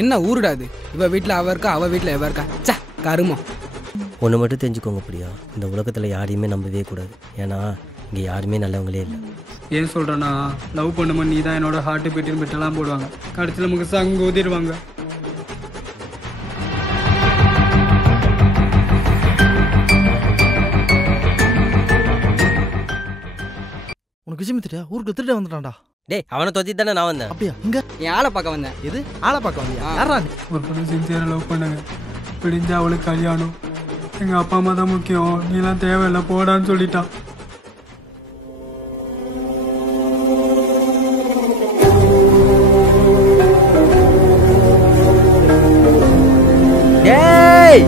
என்ன ஊருடாது? இவ வீட்டில் அவ இருக்கா, அவ வீட்டில் இவ இருக்கா. சா கருமம். ஒன்று மட்டும் தெரிஞ்சுக்கோங்க பிரியா, இந்த உலகத்தில் யாரையுமே நம்பவே கூடாது. ஏன்னா இங்கே யாருமே நல்லவங்களே இல்லை. ஏன் சொல்கிறேன்னா, லவ் பண்ணும்போது நீ தான் என்னோட ஹார்ட்டு பீட்டுன்னு பெட்டெல்லாம் போடுவாங்க. கடைசியில் நமக்கு சங்கு ஊதிடுவாங்க. உனக்கு விஷயம் தெரியா? ஊருக்கு திருட வந்துட்டான்டா. டேய், அவனை தொத்தி தானே நான் வந்தேன். அப்படியா? இங்க என் ஆளை பார்க்க வந்தேன். எது ஆளை பார்க்க வந்தியா? யாரா நீ? ஒரு பொண்ணு சின்சியராக லவ் பண்ணுங்க, பிடிஞ்சா அவளுக்கு கல்யாணம். எங்கள் அப்பா அம்மா தான் முக்கியம், நீலாம் தேவையில்லை போடான்னு சொல்லிட்டான். டேய்